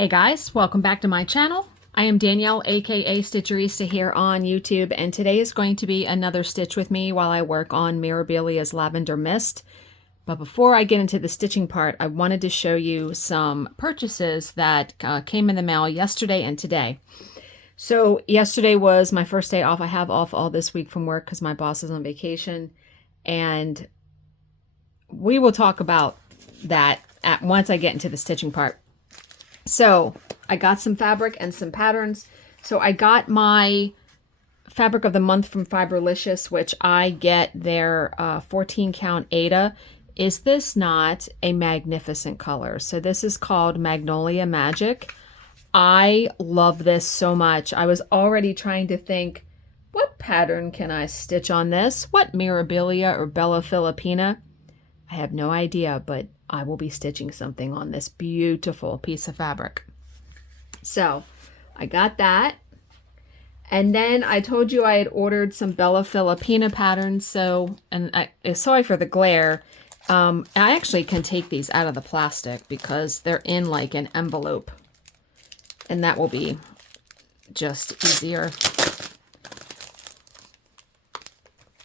Hey guys, welcome back to my channel. I am Danielle, aka Stitcherista here on YouTube, and today is going to be another stitch with me while I work on Mirabilia's Lavender Mist. But before I get into the stitching part, I wanted to show you some purchases that came in the mail yesterday and today. So yesterday was my first day off. I have off all this week from work because my boss is on vacation, and we will talk about that once I get into the stitching part. So I got some fabric and some patterns. So I got my fabric of the month from Fiberlicious, which I get their 14 count Aida. Is this not a magnificent color? So this is called Magnolia Magic. I love this so much. I was already trying to think, what pattern can I stitch on this? What Mirabilia or Bella Filipina? I have no idea, but I will be stitching something on this beautiful piece of fabric. So I got that. And then I told you I had ordered some Bella Filipina patterns. So, sorry for the glare. I actually can take these out of the plastic because they're in like an envelope. And that will be just easier.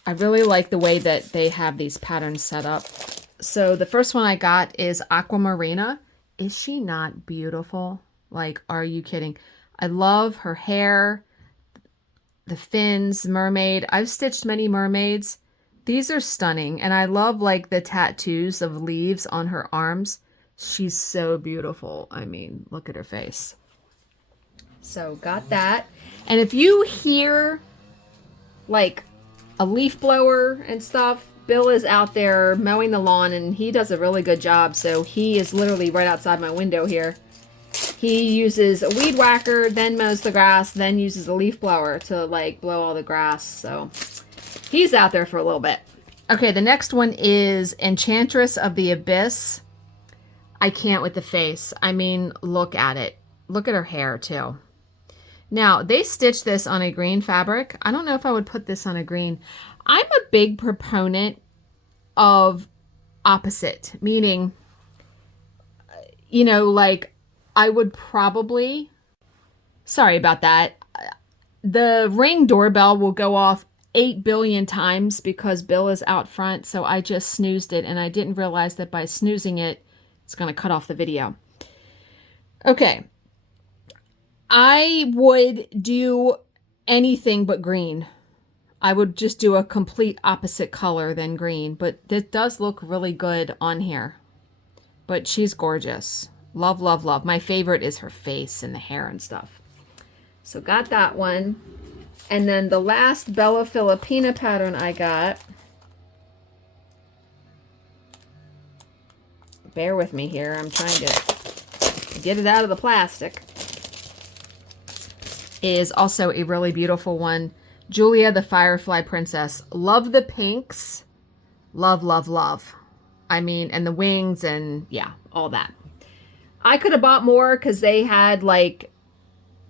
I really like the way that they have these patterns set up. So the first one I got is Aquamarina. Is she not beautiful? Like, are you kidding? I love her hair, the fins, mermaid. I've stitched many mermaids. These are stunning. And I love like the tattoos of leaves on her arms. She's so beautiful. I mean, look at her face. So got that. And if you hear like a leaf blower and stuff, Bill is out there mowing the lawn and he does a really good job. So he is literally right outside my window here. He uses a weed whacker, then mows the grass, then uses a leaf blower to like blow all the grass. So he's out there for a little bit. Okay, the next one is Enchantress of the Abyss. I can't with the face. I mean, look at it. Look at her hair too. Now, they stitched this on a green fabric. I don't know if I would put this on a green. I'm a big proponent of opposite, meaning, you know, like I would probably, sorry about that. The Ring doorbell will go off 8 billion times because Bill is out front. So I just snoozed it and I didn't realize that by snoozing it, it's going to cut off the video. Okay. I would do anything but green. I would just do a complete opposite color than green, but this does look really good on here. But she's gorgeous. Love, love, love. My favorite is her face and the hair and stuff. So got that one. And then the last Bella Filipina pattern I got. Bear with me here. I'm trying to get it out of the plastic. Is also a really beautiful one. Julia the Firefly Princess. Love the pinks. Love, love, love. I mean, and the wings and yeah, all that. I could have bought more because they had like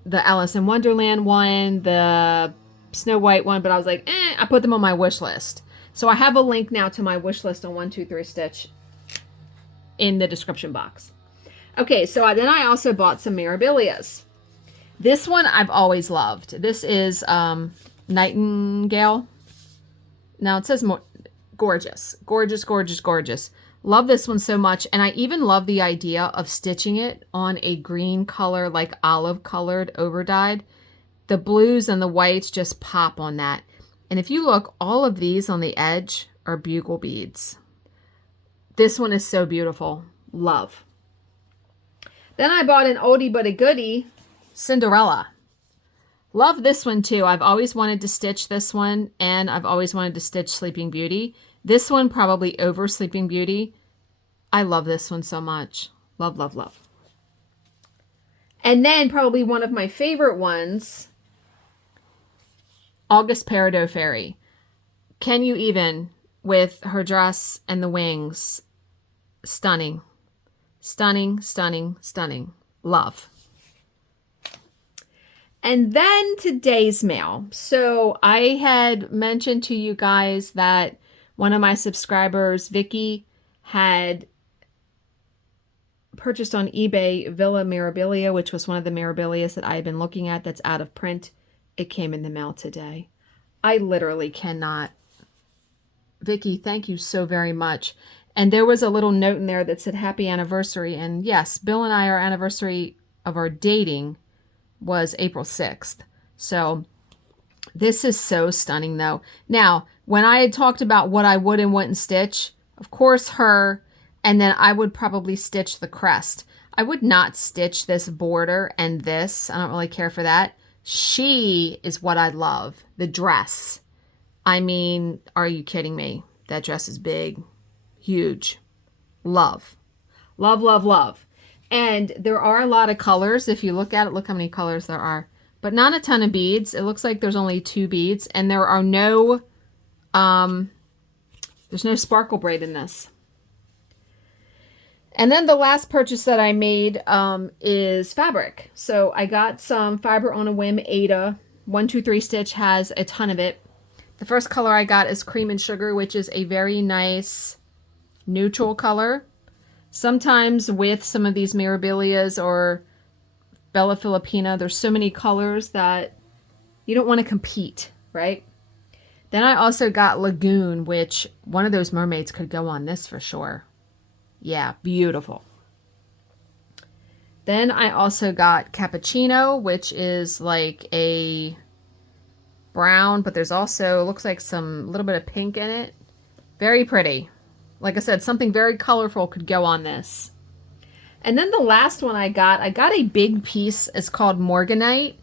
the Alice in Wonderland one, the Snow White one, but I was like, I put them on my wish list. So I have a link now to my wish list on 123 Stitch in the description box. Okay, so then I also bought some Mirabilias. This one I've always loved. This is Nightingale. Now it says more gorgeous. Gorgeous, gorgeous, gorgeous. Love this one so much. And I even love the idea of stitching it on a green color, like olive colored overdyed. The blues and the whites just pop on that. And if you look, all of these on the edge are bugle beads. This one is so beautiful. Love. Then I bought an oldie but a goodie, Cinderella. Love this one too. I've always wanted to stitch this one, and I've always wanted to stitch Sleeping Beauty. This one probably over Sleeping Beauty. I love this one so much. Love, love, love. And then probably one of my favorite ones, August Peridot Fairy. Can you even, with her dress and the wings, stunning. Stunning, stunning, stunning. Love. And then today's mail. So I had mentioned to you guys that one of my subscribers, Vicky, had purchased on eBay Villa Mirabilia, which was one of the Mirabilias that I had been looking at that's out of print. It came in the mail today. I literally cannot. Vicky, thank you so very much. And there was a little note in there that said happy anniversary. And yes, Bill and I, our anniversary of our dating was April 6th. So this is so stunning though. Now, when I had talked about what I would and wouldn't stitch, of course her, and then I would probably stitch the crest. I would not stitch this border and this. I don't really care for that. She is what I love. The dress. I mean, are you kidding me? That dress is big. Huge. Love. Love, love, love. And there are a lot of colors. If you look at it, look how many colors there are. But not a ton of beads. It looks like there's only 2 beads. And there are no, there's no sparkle braid in this. And then the last purchase that I made is fabric. So I got some Fiber on a Whim Aida. 123 Stitch has a ton of it. The first color I got is Cream and Sugar, which is a very nice neutral color. Sometimes with some of these Mirabilias or Bella Filipina, there's so many colors that you don't want to compete, right? Then I also got Lagoon, which one of those mermaids could go on this for sure. Yeah, beautiful. Then I also got Cappuccino, which is like a brown, but there's also, looks like some little bit of pink in it. Very pretty. Like I said, something very colorful could go on this. And then the last one I got a big piece. It's called Morganite.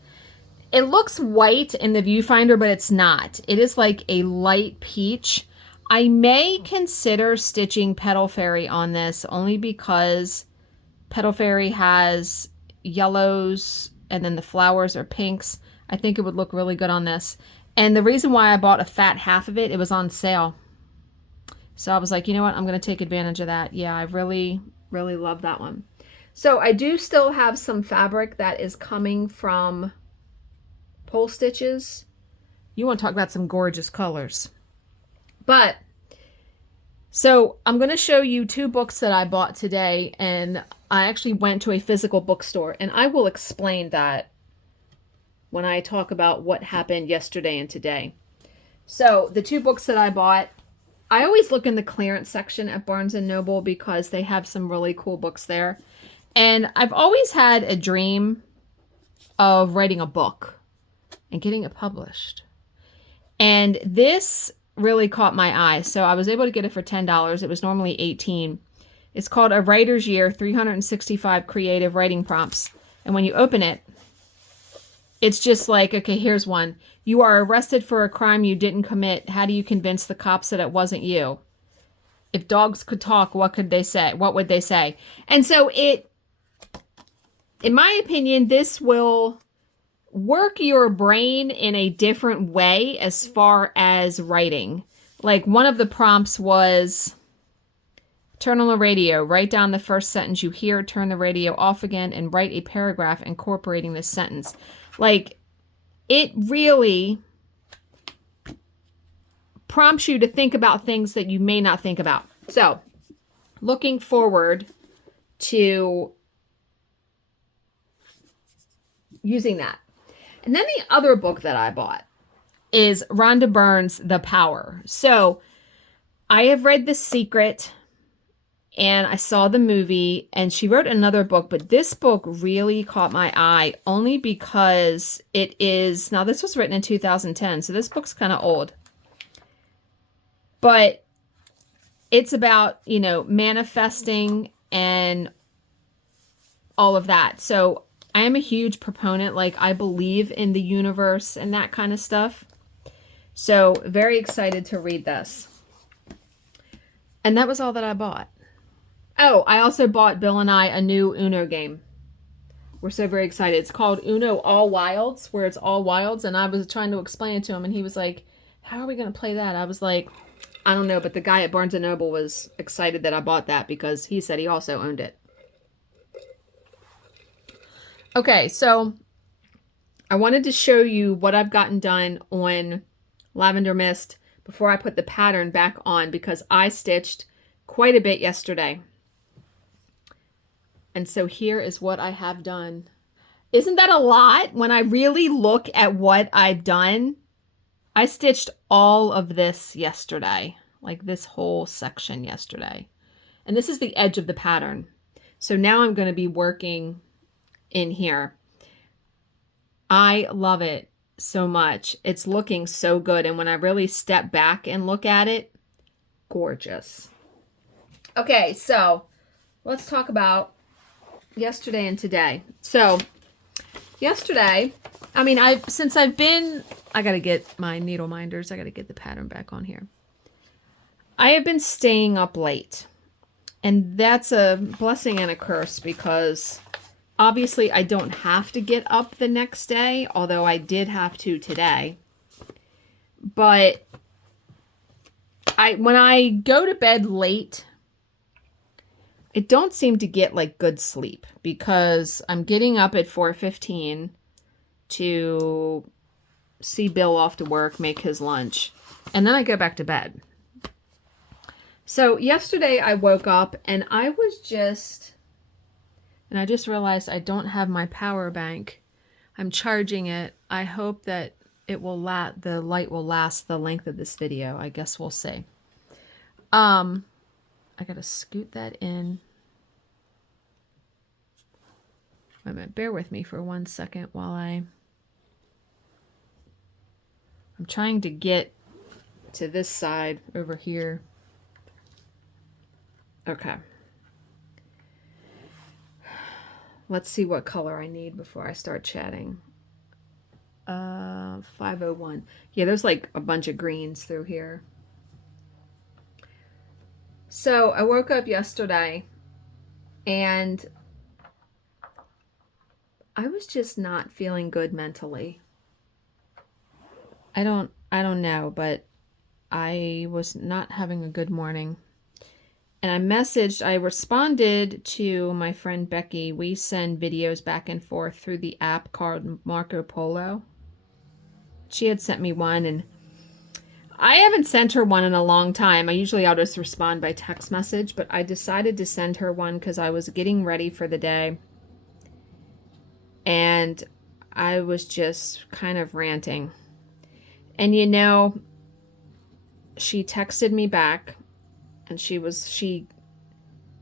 It looks white in the viewfinder, but it's not. It is like a light peach. I may consider stitching Petal Fairy on this only because Petal Fairy has yellows and then the flowers are pinks. I think it would look really good on this. And the reason why I bought a fat half of it, it was on sale. So I was like, you know what? I'm going to take advantage of that. Yeah, I really, really love that one. So I do still have some fabric that is coming from Pole Stitches. You want to talk about some gorgeous colors. But, so I'm going to show you 2 books that I bought today. And I actually went to a physical bookstore. And I will explain that when I talk about what happened yesterday and today. So the 2 books that I bought, I always look in the clearance section at Barnes & Noble because they have some really cool books there. And I've always had a dream of writing a book and getting it published. And this really caught my eye. So I was able to get it for $10. It was normally $18. It's called A Writer's Year, 365 Creative Writing Prompts. And when you open it, it's just like, okay, here's one. You are arrested for a crime you didn't commit. How do you convince the cops that it wasn't you? If dogs could talk, what could they say? What would they say? And so it, in my opinion, this will work your brain in a different way as far as writing. Like one of the prompts was, turn on the radio, write down the first sentence you hear, turn the radio off again, and write a paragraph incorporating this sentence. Like, it really prompts you to think about things that you may not think about. So, looking forward to using that. And then the other book that I bought is Rhonda Byrne's The Power. So, I have read The Secret and I saw the movie, and she wrote another book, but this book really caught my eye only because it is, now this was written in 2010, so this book's kind of old. But it's about, you know, manifesting and all of that. So I am a huge proponent, like I believe in the universe and that kind of stuff. So very excited to read this. And that was all that I bought. Oh, I also bought Bill and I a new Uno game. We're so very excited. It's called Uno All Wilds, where it's all wilds. And I was trying to explain it to him, and he was like, how are we going to play that? I was like, I don't know. But the guy at Barnes & Noble was excited that I bought that because he said he also owned it. Okay, so I wanted to show you what I've gotten done on Lavender Mist before I put the pattern back on because I stitched quite a bit yesterday. And so here is what I have done. Isn't that a lot when I really look at what I've done? I stitched all of this yesterday, like this whole section yesterday. And this is the edge of the pattern. So now I'm going to be working in here. I love it so much. It's looking so good. And when I really step back and look at it, gorgeous. Okay, so let's talk about yesterday and today. So yesterday, I mean, I got to get my needle minders. I got to get the pattern back on here. I have been staying up late. And that's a blessing and a curse because obviously I don't have to get up the next day, although I did have to today. But when I go to bed late, I don't seem to get like good sleep because I'm getting up at 4:15 to see Bill off to work, make his lunch, and then I go back to bed. So yesterday I woke up and I just realized I don't have my power bank. I'm charging it. I hope that the light will last the length of this video. I guess we'll see. I gotta scoot that in. Wait a minute, bear with me for 1 second while I'm trying to get to this side over here. Okay. Let's see what color I need before I start chatting. 501. Yeah, there's like a bunch of greens through here. So I woke up yesterday and I was just not feeling good mentally. I don't know, but I was not having a good morning. And I responded to my friend Becky. We send videos back and forth through the app called Marco Polo. She had sent me one, and I haven't sent her one in a long time. I'll just respond by text message, but I decided to send her one because I was getting ready for the day. And I was just kind of ranting. And she texted me back. And she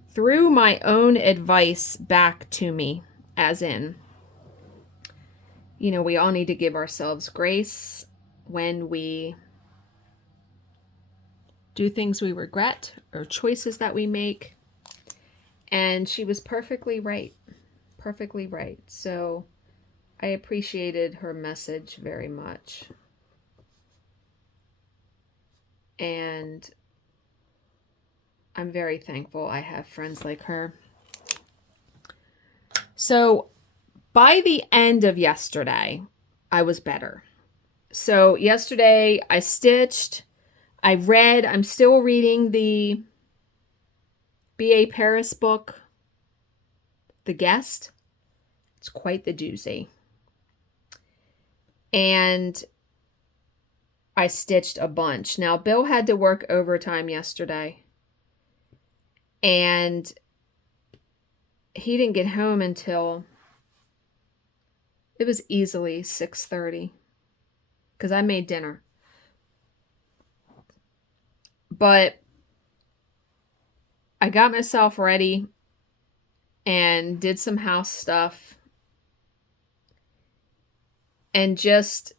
threw my own advice back to me, as in, we all need to give ourselves grace when we do things we regret or choices that we make. And she was perfectly right. Perfectly right. So I appreciated her message very much. And I'm very thankful I have friends like her. So by the end of yesterday, I was better. So yesterday I stitched, I read, I'm still reading the B.A. Paris book, The Guest. It's quite the doozy. And I stitched a bunch. Now, Bill had to work overtime yesterday. And he didn't get home until it was easily 6:30 because I made dinner. But I got myself ready and did some house stuff and just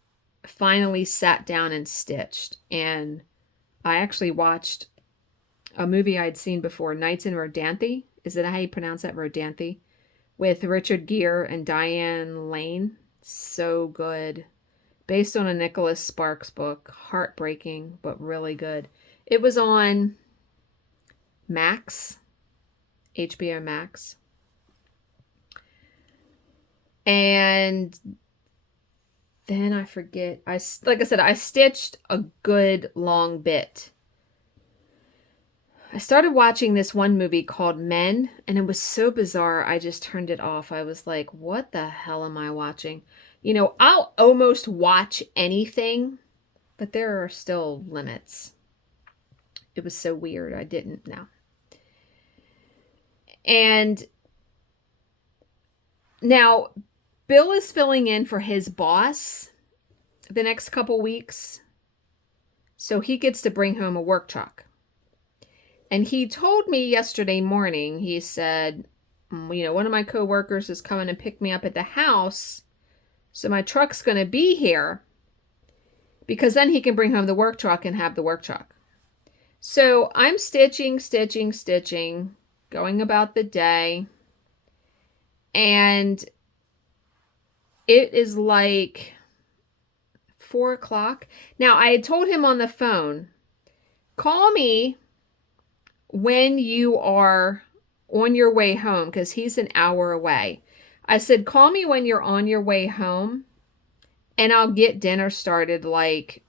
finally sat down and stitched. And I actually watched a movie I'd seen before, Nights in Rodanthe. Is that how you pronounce that, Rodanthe? With Richard Gere and Diane Lane. So good. Based on a Nicholas Sparks book. Heartbreaking, but really good. It was on Max. HBO Max. And then I forget. Like I said, I stitched a good long bit. I started watching this one movie called Men, and it was so bizarre, I just turned it off. I was like, what the hell am I watching? I'll almost watch anything, but there are still limits. It was so weird. I didn't know. And Now, Bill is filling in for his boss the next couple weeks, so he gets to bring home a work truck. And he told me yesterday morning, he said, one of my coworkers is coming to pick me up at the house, so my truck's going to be here, because then he can bring home the work truck and have the work truck. So I'm stitching, going about the day, and it is like 4 o'clock. Now, I had told him on the phone, call me when you are on your way home, because he's an hour away. I said, call me when you're on your way home, and I'll get dinner started like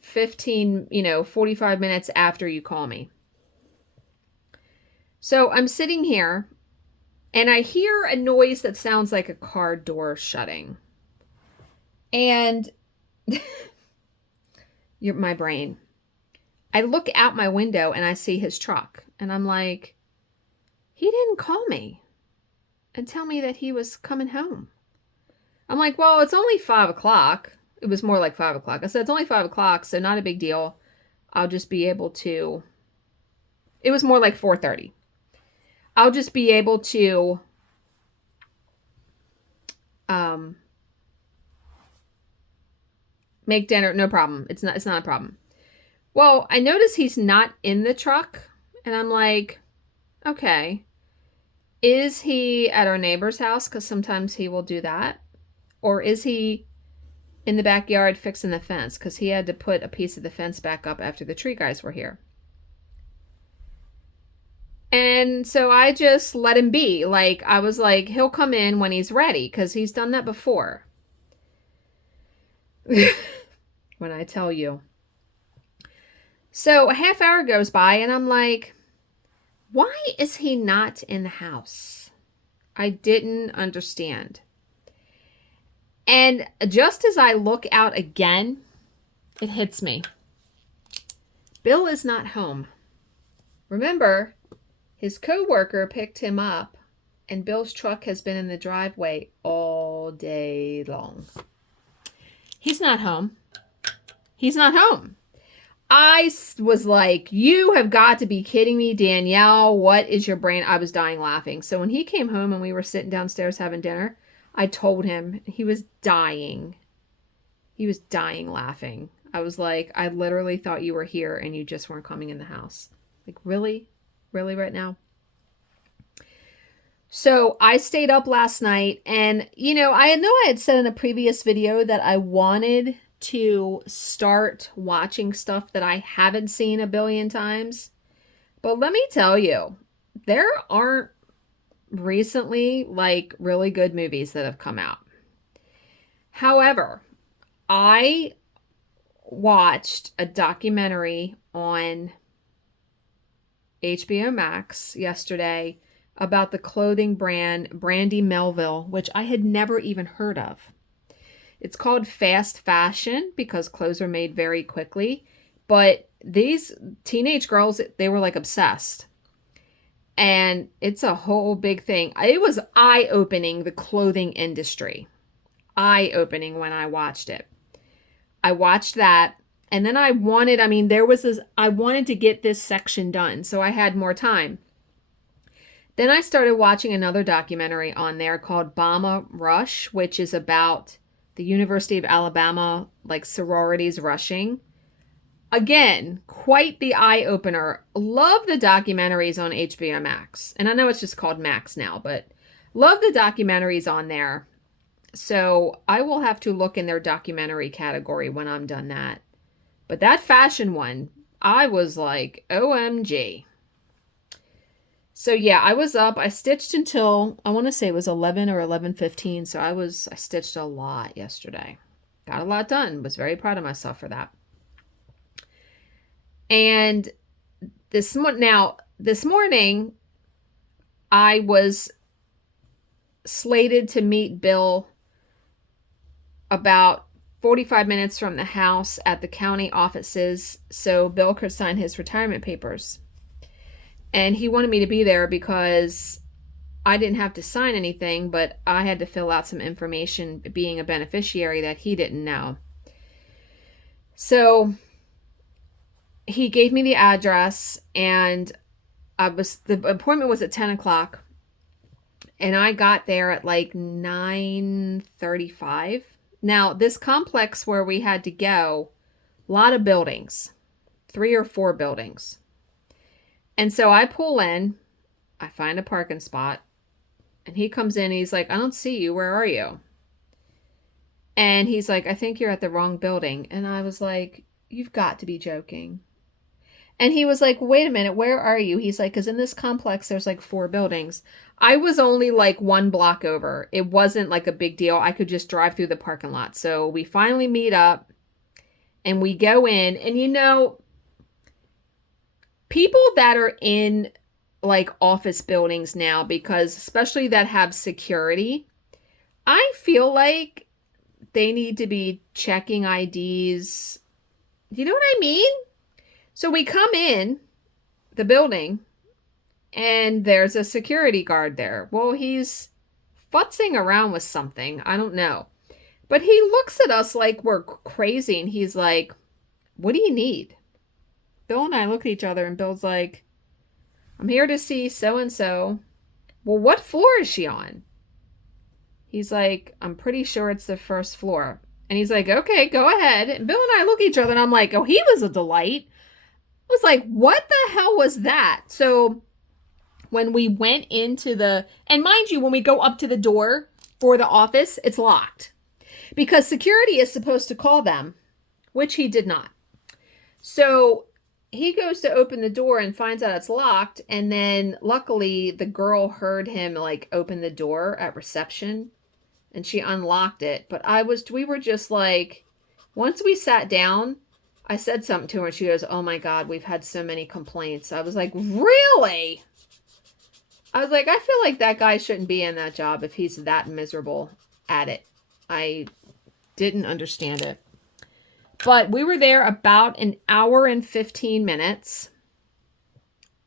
45 minutes after you call me. So I'm sitting here, and I hear a noise that sounds like a car door shutting. And my brain. I look out my window and I see his truck. And I'm like, he didn't call me and tell me that he was coming home. I'm like, well, it's only 5 o'clock. It was more like 5 o'clock. I said, it's only 5 o'clock, so not a big deal. I'll just be able to. It was more like 4:30. I'll just be able to make dinner. No problem. It's not a problem. Well, I notice he's not in the truck, and I'm like, okay, is he at our neighbor's house? Because sometimes he will do that. Or is he in the backyard fixing the fence? Because he had to put a piece of the fence back up after the tree guys were here. And so I just let him be. Like, I was like, he'll come in when he's ready, because he's done that before. When I tell you. So a half hour goes by, and I'm like, why is he not in the house? I didn't understand. And just as I look out again, it hits me. Bill is not home. Remember, his coworker picked him up, and Bill's truck has been in the driveway all day long. He's not home. He's not home. I was like, you have got to be kidding me, Danielle. What is your brain? I was dying laughing. So when he came home and we were sitting downstairs having dinner, I told him. He was dying. He was dying laughing. I was like, I literally thought you were here and you just weren't coming in the house. Like, really? Really right now? So I stayed up last night, and, I had said in a previous video that I wanted to start watching stuff that I haven't seen a billion times. But let me tell you, there aren't recently like really good movies that have come out. However, I watched a documentary on HBO Max yesterday about the clothing brand Brandy Melville, which I had never even heard of. It's called fast fashion because clothes are made very quickly. But these teenage girls, they were like obsessed. And it's a whole big thing. It was eye-opening, the clothing industry. Eye-opening when I watched it. I watched that. And then I wanted to get this section done. So I had more time. Then I started watching another documentary on there called Bomber Rush, which is about the University of Alabama, like sororities rushing. Again, quite the eye-opener. Love the documentaries on HBO Max. And I know it's just called Max now, but love the documentaries on there. So I will have to look in their documentary category when I'm done that. But that fashion one, I was like, OMG. So yeah, I was up. I stitched until, I want to say it was 11 or 11:15. So I stitched a lot yesterday. Got a lot done. Was very proud of myself for that. And this morning, I was slated to meet Bill about 45 minutes from the house at the county offices so Bill could sign his retirement papers. And he wanted me to be there because I didn't have to sign anything, but I had to fill out some information being a beneficiary that he didn't know. So he gave me the address, and the appointment was at 10 o'clock, and I got there at like 9:35. Now, this complex where we had to go, a lot of buildings, 3 or 4 buildings. And so I pull in, I find a parking spot, and he comes in, he's like, I don't see you, where are you? And he's like, I think you're at the wrong building. And I was like, you've got to be joking. And he was like, wait a minute, where are you? He's like, because in this complex, there's like 4 buildings. I was only like 1 block over. It wasn't like a big deal. I could just drive through the parking lot. So we finally meet up and we go in. And you know, people that are in like office buildings now, because especially that have security, I feel like they need to be checking IDs. You know what I mean? So we come in the building and there's a security guard there. Well, he's futzing around with something. I don't know. But he looks at us like we're crazy and he's like, what do you need? Bill and I look at each other and Bill's like, I'm here to see so-and-so. Well, what floor is she on? He's like, I'm pretty sure it's the 1st floor. And he's like, okay, go ahead. And Bill and I look at each other and I'm like, oh, he was a delight. I was like, what the hell was that? So when we went into and mind you, when we go up to the door for the office, it's locked because security is supposed to call them, which he did not. So he goes to open the door and finds out it's locked. And then luckily the girl heard him like open the door at reception and she unlocked it. But we were just like, once we sat down, I said something to her and she goes, oh my God, we've had so many complaints. I was like, really? I was like, I feel like that guy shouldn't be in that job if he's that miserable at it. I didn't understand it. But we were there about an hour and 15 minutes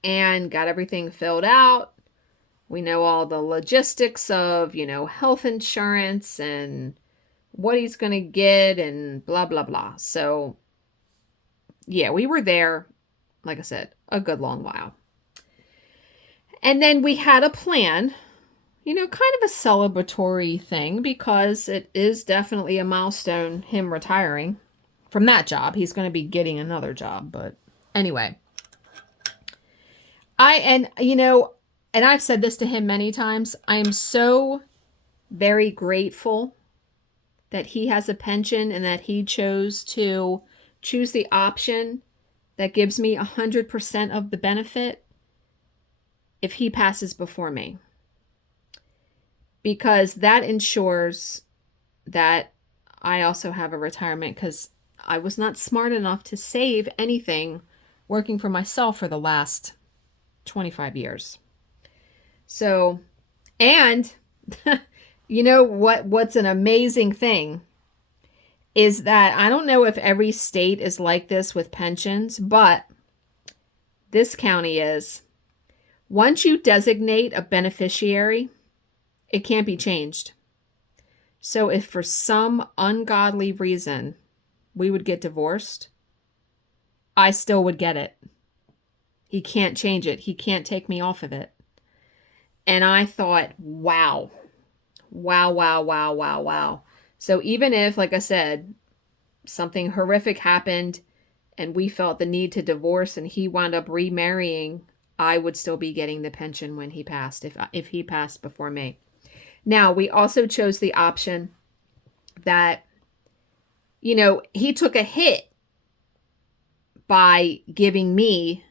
and got everything filled out. We know all the logistics of, health insurance and what he's going to get and blah, blah, blah. So yeah, we were there, like I said, a good long while. And then we had a plan, kind of a celebratory thing because it is definitely a milestone, him retiring from that job. He's going to be getting another job. But anyway, and I've said this to him many times. I am so very grateful that he has a pension and that he chose to choose the option that gives me 100% of the benefit if he passes before me. Because that ensures that I also have a retirement, because I was not smart enough to save anything working for myself for the last 25 years. So, and what's an amazing thing is that I don't know if every state is like this with pensions, but this county is. Once you designate a beneficiary, it can't be changed. So if for some ungodly reason we would get divorced, I still would get it. He can't change it. He can't take me off of it. And I thought, wow. So even if, like I said, something horrific happened and we felt the need to divorce and he wound up remarrying, I would still be getting the pension when he passed, if he passed before me. Now, we also chose the option that, he took a hit by giving me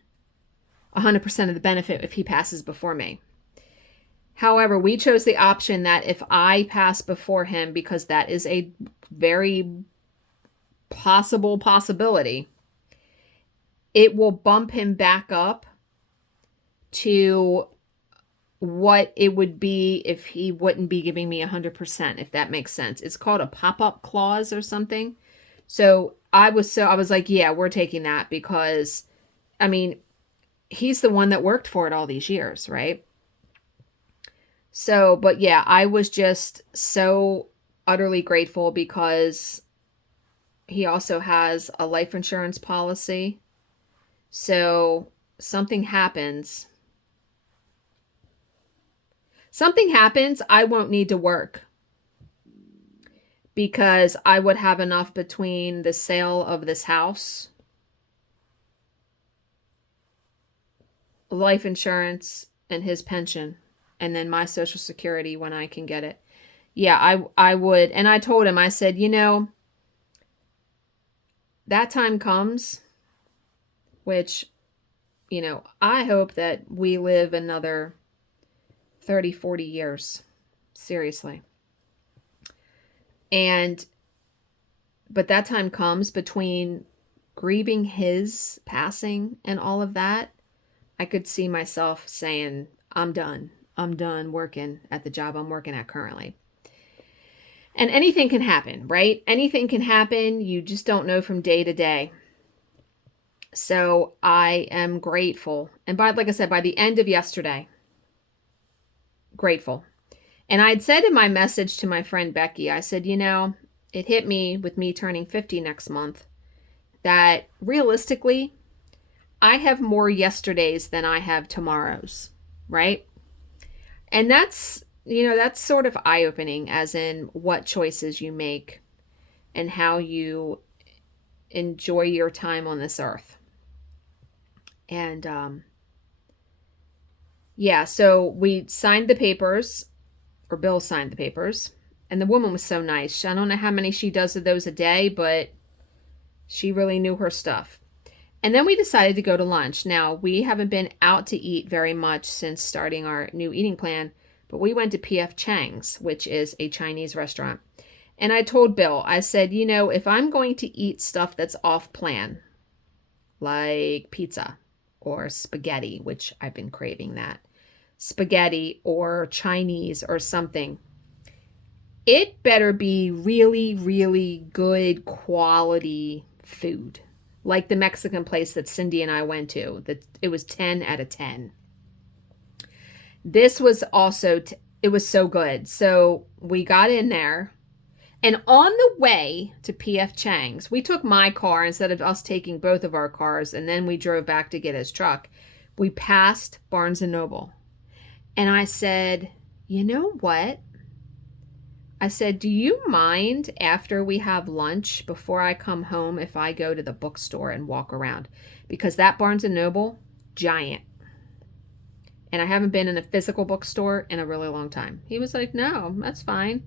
100% of the benefit if he passes before me. However, we chose the option that if I pass before him, because that is a very possibility, it will bump him back up to what it would be if he wouldn't be giving me 100%, if that makes sense. It's called a pop-up clause or something. So I was like, yeah, we're taking that because, he's the one that worked for it all these years, right? So, but yeah, I was just so utterly grateful because he also has a life insurance policy. So, something happens. Something happens, I won't need to work because I would have enough between the sale of this house, life insurance, and his pension, and then my Social Security when I can get it. Yeah, I would. And I told him, I said, that time comes, which, I hope that we live another 30, 40 years. Seriously. But that time comes between grieving his passing and all of that. I could see myself saying, I'm done. I'm done working at the job I'm working at currently. And anything can happen, right? Anything can happen. You just don't know from day to day. So I am grateful. And like I said, by the end of yesterday, grateful. And I'd said in my message to my friend Becky, I said, it hit me with me turning 50 next month that realistically, I have more yesterdays than I have tomorrows, right? And that's sort of eye-opening, as in what choices you make and how you enjoy your time on this earth. And so we signed the papers, or Bill signed the papers, and the woman was so nice. I don't know how many she does of those a day, but she really knew her stuff. And then we decided to go to lunch. Now, we haven't been out to eat very much since starting our new eating plan, but we went to P.F. Chang's, which is a Chinese restaurant. And I told Bill, I said, if I'm going to eat stuff that's off plan, like pizza or spaghetti, which I've been craving that, spaghetti or Chinese or something, it better be really, really good quality food. Like the Mexican place that Cindy and I went to, that it was 10 out of 10. This was also, it was so good. So we got in there, and on the way to P.F. Chang's, we took my car instead of us taking both of our cars, and then we drove back to get his truck. We passed Barnes & Noble. And I said, you know what? I said, do you mind after we have lunch, before I come home, if I go to the bookstore and walk around? Because that Barnes & Noble, giant. And I haven't been in a physical bookstore in a really long time. He was like, no, that's fine.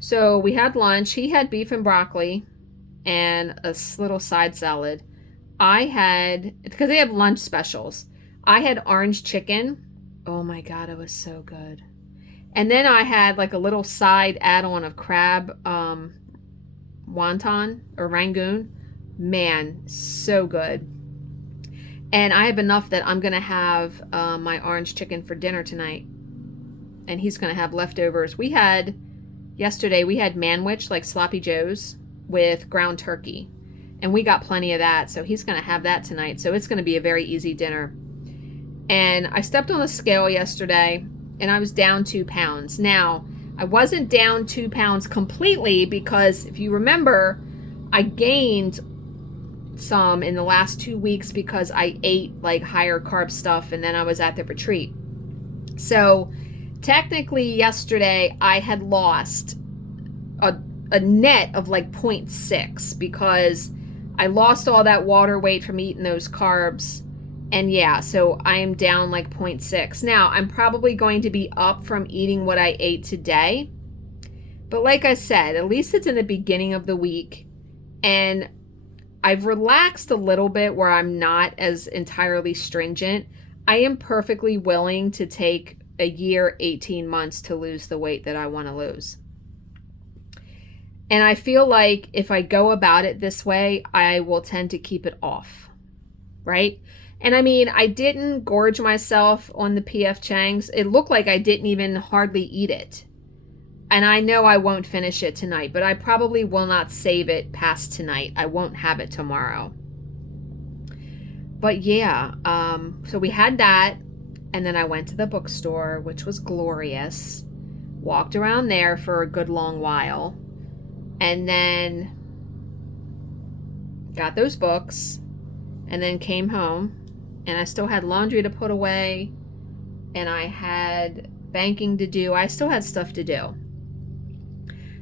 So we had lunch. He had beef and broccoli and a little side salad. I had, because they have lunch specials, I had orange chicken. Oh my God, it was so good. And then I had like a little side add-on of crab wonton or rangoon. Man, so good. And I have enough that I'm going to have my orange chicken for dinner tonight. And he's going to have leftovers. Yesterday we had manwich, like sloppy joes, with ground turkey. And we got plenty of that. So he's going to have that tonight. So it's going to be a very easy dinner. And I stepped on the scale yesterday, and I was down 2 pounds. Now, I wasn't down 2 pounds completely because if you remember, I gained some in the last 2 weeks because I ate like higher carb stuff, and then I was at the retreat. So technically yesterday I had lost a net of like 0.6 because I lost all that water weight from eating those carbs. And yeah, so I am down like 0.6. Now, I'm probably going to be up from eating what I ate today. But like I said, at least it's in the beginning of the week. And I've relaxed a little bit where I'm not as entirely stringent. I am perfectly willing to take a year, 18 months to lose the weight that I want to lose. And I feel like if I go about it this way, I will tend to keep it off, right? And I mean, I didn't gorge myself on the P.F. Chang's. It looked like I didn't even hardly eat it. And I know I won't finish it tonight, but I probably will not save it past tonight. I won't have it tomorrow. But yeah, so we had that. And then I went to the bookstore, which was glorious. Walked around there for a good long while. And then got those books. And then came home. And I still had laundry to put away. And I had banking to do. I still had stuff to do.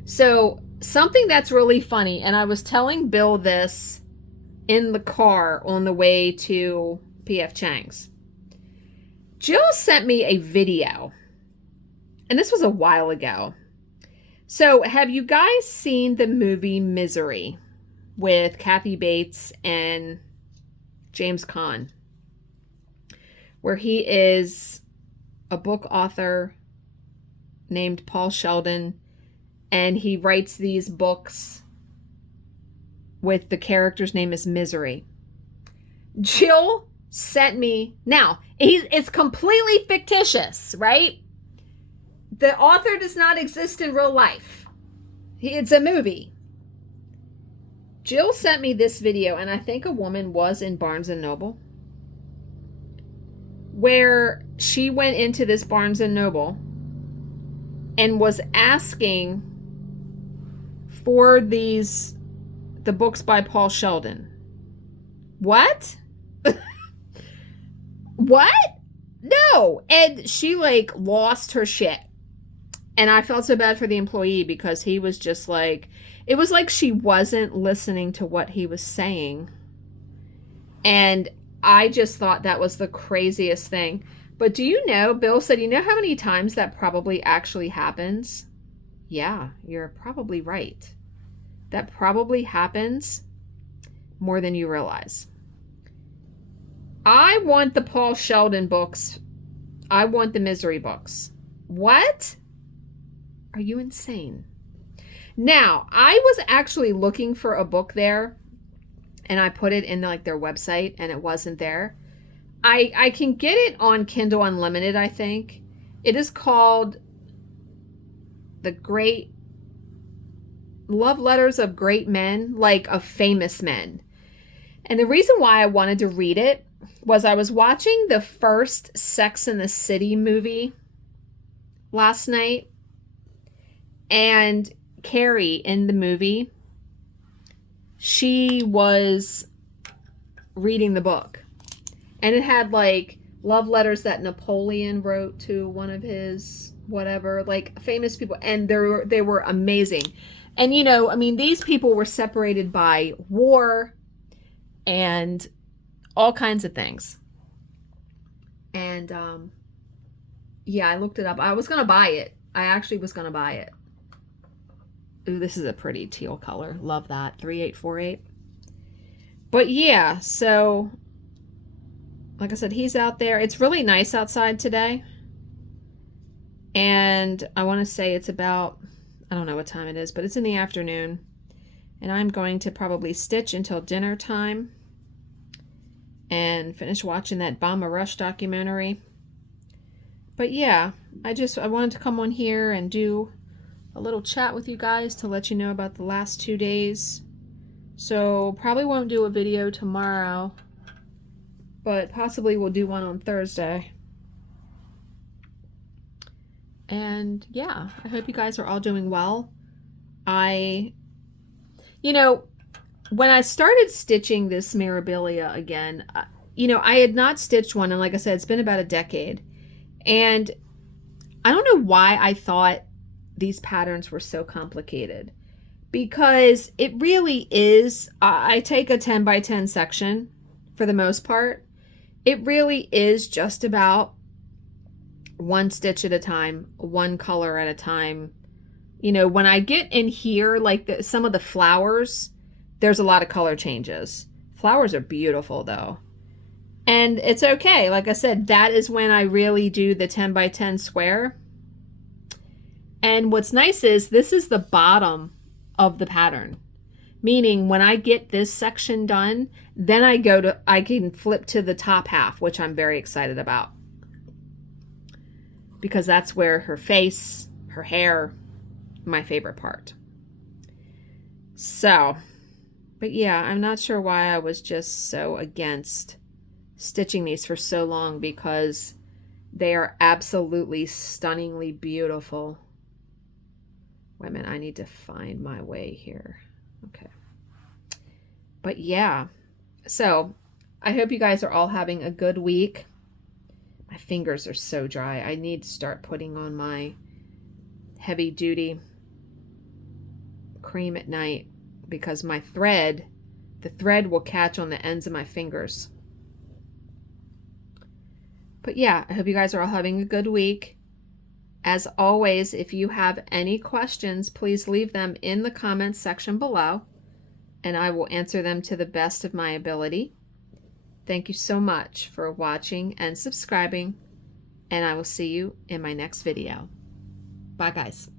So something that's really funny, and I was telling Bill this in the car on the way to P.F. Chang's. Jill sent me a video, and this was a while ago. So have you guys seen the movie Misery with Kathy Bates and James Caan, where he is a book author named Paul Sheldon, and he writes these books with the character's name is Misery? Jill sent me, now it's completely fictitious, right? The author does not exist in real life. It's a movie. Jill sent me this video, and I think a woman was in Barnes & Noble, where she went into this Barnes & Noble and was asking for the books by Paul Sheldon. What? What? No. And she lost her shit. And I felt so bad for the employee because he was just it was like she wasn't listening to what he was saying. And I just thought that was the craziest thing. But do you know, Bill said, you know how many times that probably actually happens? Yeah, you're probably right. That probably happens more than you realize. I want the Paul Sheldon books. I want the Misery books. What? Are you insane? Now, I was actually looking for a book there, and I put it in their website, and it wasn't there. I can get it on Kindle Unlimited, I think. It is called The Great Love Letters of Great Men, of famous men. And the reason why I wanted to read it was I was watching the first Sex and the City movie last night. And Carrie in the movie, she was reading the book. And it had love letters that Napoleon wrote to one of his whatever, famous people. And they were amazing. And, these people were separated by war and all kinds of things. And, yeah, I looked it up. I was going to buy it. I actually was going to buy it. Ooh, this is a pretty teal color. Love that. 3848. But yeah, so like I said, he's out there. It's really nice outside today. And I want to say it's about, I don't know what time it is, but it's in the afternoon. And I'm going to probably stitch until dinner time and finish watching that Bomba Rush documentary. But yeah, I wanted to come on here and do a little chat with you guys to let you know about the last 2 days. So probably won't do a video tomorrow, but possibly we'll do one on Thursday. And yeah, I hope you guys are all doing well. When I started stitching this Mirabilia again, I had not stitched one, and like I said, it's been about a decade. And I don't know why I thought these patterns were so complicated, because it really is. I take a 10 by 10 section for the most part. It really is just about one stitch at a time, one color at a time. When I get in here, some of the flowers, there's a lot of color changes. Flowers are beautiful though. And it's okay. Like I said, that is when I really do the 10 by 10 square. And what's nice is this is the bottom of the pattern. Meaning when I get this section done, then I can flip to the top half, which I'm very excited about. Because that's where her face, her hair, my favorite part. So, but yeah, I'm not sure why I was just so against stitching these for so long, because They are absolutely stunningly beautiful. Wait a minute, I need to find my way here. Okay. But yeah, so I hope you guys are all having a good week. My fingers are so dry. I need to start putting on my heavy duty cream at night because the thread will catch on the ends of my fingers. But yeah, I hope you guys are all having a good week. As always, if you have any questions, please leave them in the comments section below, and I will answer them to the best of my ability. Thank you so much for watching and subscribing, and I will see you in my next video. Bye, guys.